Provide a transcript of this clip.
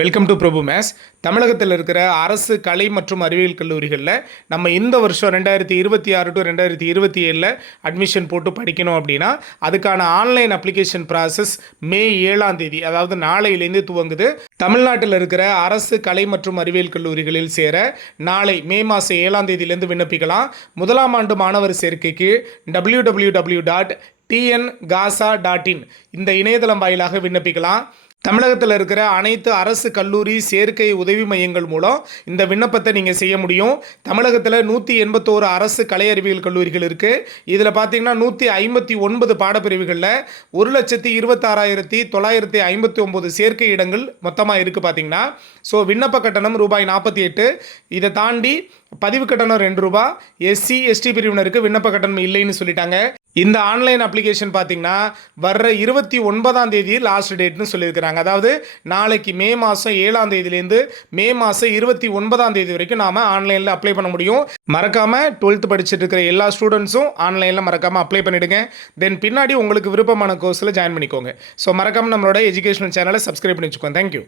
Welcome to Prabhu maze. தமிழகத்தில் இருக்கிற அரசு கலை மற்றும் அறிவியல் கல்லூரிகளில் நம்ம இந்த வருஷம் 2026 டு 2027 அட்மிஷன் போட்டு படிக்கணும் அப்படின்னா அதுக்கான ஆன்லைன் அப்ளிகேஷன் ப்ராசஸ் மே 7ஆம் தேதி, அதாவது நாளையிலேருந்து துவங்குது. தமிழ்நாட்டில் இருக்கிற அரசு கலை மற்றும் அறிவியல் கல்லூரிகளில் சேர நாளை மே மாதம் 7ஆம் தேதியிலேருந்து விண்ணப்பிக்கலாம். முதலாம் ஆண்டு மாணவர் சேர்க்கைக்கு www.tngasa.in இந்த இணையதளம் வாயிலாக விண்ணப்பிக்கலாம். தமிழகத்தில் இருக்கிற அனைத்து அரசு கல்லூரி சேர்க்கை உதவி மையங்கள் மூலம் இந்த விண்ணப்பத்தை நீங்கள் செய்ய முடியும். தமிழகத்தில் 181 அரசு கலை அறிவியல் கல்லூரிகள் இருக்குது. இதில் பார்த்தீங்கன்னா 159 பாடப்பிரிவுகளில் 1,26,959 சேர்க்கை இடங்கள் மொத்தமாக இருக்குது பார்த்தீங்கன்னா. ஸோ விண்ணப்ப கட்டணம் ரூபாய் 48. இதை தாண்டி பதிவு கட்டணம் ₹2. SC ST பிரிவினருக்கு விண்ணப்ப கட்டணம் இல்லைன்னு சொல்லிட்டாங்க. இந்த ஆன்லைன் அப்ளிகேஷன் பார்த்தீங்கன்னா வர்ற 29ஆம் தேதி லாஸ்ட் டேட்னு சொல்லியிருக்கிறாங்க. அதாவது நாளைக்கு மே மாதம் 7ஆம் தேதியிலேருந்து மே மாதம் 29ஆம் தேதி வரைக்கும் நாம் ஆன்லைனில் அப்ளை பண்ண முடியும். மறக்காமல் 12th படிச்சுட்டு இருக்கிற எல்லா ஸ்டூடெண்ட்ஸும் ஆன்லைனில் மறக்காமல் அப்ளை பண்ணிவிடுங்க. தென் பின்னாடி உங்களுக்கு விருப்பமான கோர்ஸில் ஜாயின் பண்ணிக்கோங்க. ஸோ மறக்காமல் நம்மளோட எஜுகேஷனல் சேனலை சப்ஸ்கிரைப் பண்ணி வச்சுக்கோங்க. தேங்க்யூ.